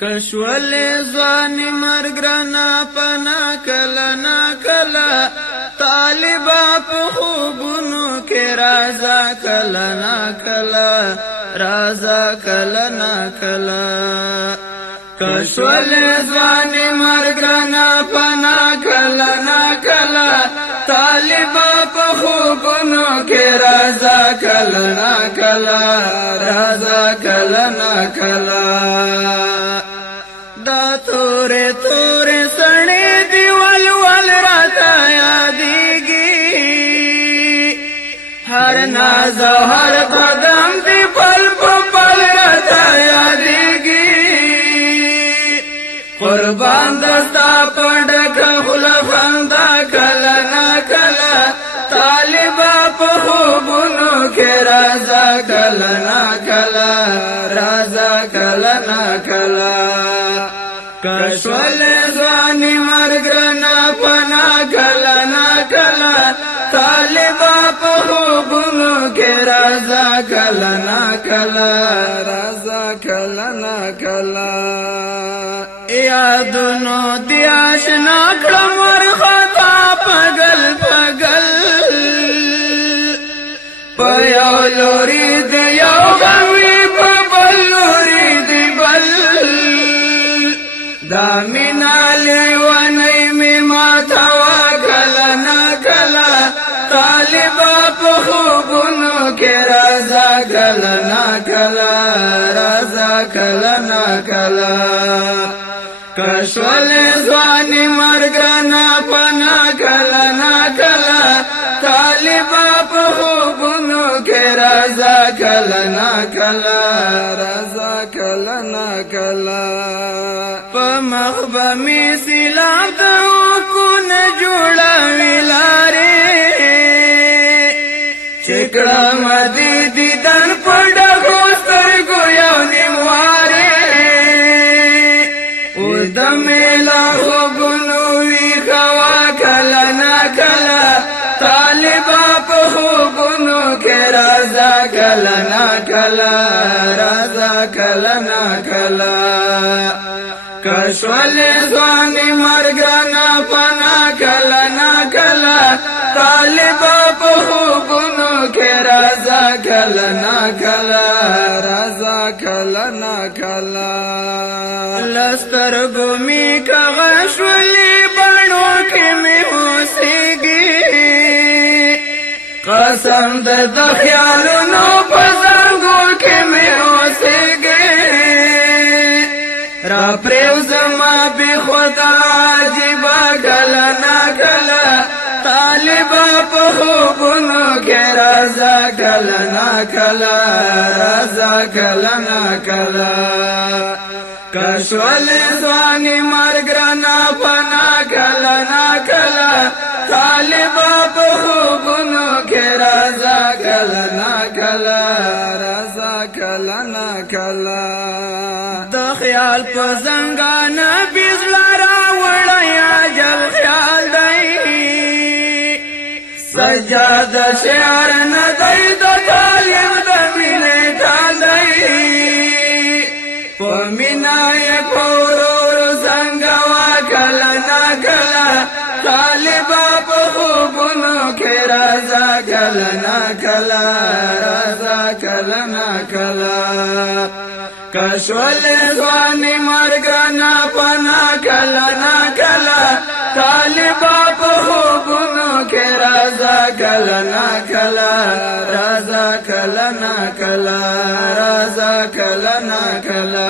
کشول ځواني مرګ رانه پنا کله نا کله طالبا په خوبونو کې رازا کله نا کله رازا کله نا کله کشول ځواني مرګ رانه پنا کله نا کله طالبا په خوبونو کې رازا کله نا کله رازا کله نا کله دا تورے تورے سڑے دی ول راتا یادیگی ہر ناز ہر قدم دی پل پل راتا یادیگی قربان دستا پڑک خلفندا کلا نا کلا طالبا پخوبنو کے رازا کلا نا کلا رازا کلا نا کلا کشول ځواني مرګ رانه پنا کله نا کله طالبا په خوبونو کې رازا کله نا کله رازا کله نا کله یادونو دی آشنا کړم ورخطا پګل پګل په یو لوري دی یو غوي په بل لوري دی بل دا مینا لیوانی می ماتا کلا نا کلا طالبا په خوبونو کې رازا کلا نا کلا رازا کلا نا کلا کشول ځواني مرګ رانه پنا کلا نا کلا طالبا په خوبونو کې رازا کلا نا کلا رازا کلا نا کلا مخبه می سیلاب دو کن جوڑا ویلاری چکڑا مدی دیدن پڑا گوستر گویا نیمواری او دمیلا خوبنوی خوا کلا نا کلا طالبا پا خوبنو کے رازا کلا نا کلا رازا کلا نا کلا کشول ځواني مرګ رانه پنا کله نا کله طالبا په خوبونو کې رازا کله نا کله رازا کله نا کله لسترګو می کغه شولې بڼو کې مې اوسېږي قسم د خیالونو په زنګو کې مې اوسېږي را پریو زما بی خدا عجیبا کلا نا کلا طالبا په خوبونو کې رازا کلا نا کلا رازا کلا نا کلا کشول ځواني مرګ رانه پنا کلا نا کلا طالبا په خوبونو کې رازا کلا نا کلا رازا کلا نا کلا خیال په زنګان بيزلا راوړی اجل خیال دی سجاده شعر نه دی د طالب د مینې ټال دی په مینا یې پورور څنګه کله نا کله طالبا په خوبونو کې رازا کله نا کله رازا کله نا کله کشول ځواني مرګ رانه پنا کله نا کله طالبا په خوبونو کې رازا کله نا کله رازا کله نا کله رازا کله نا کله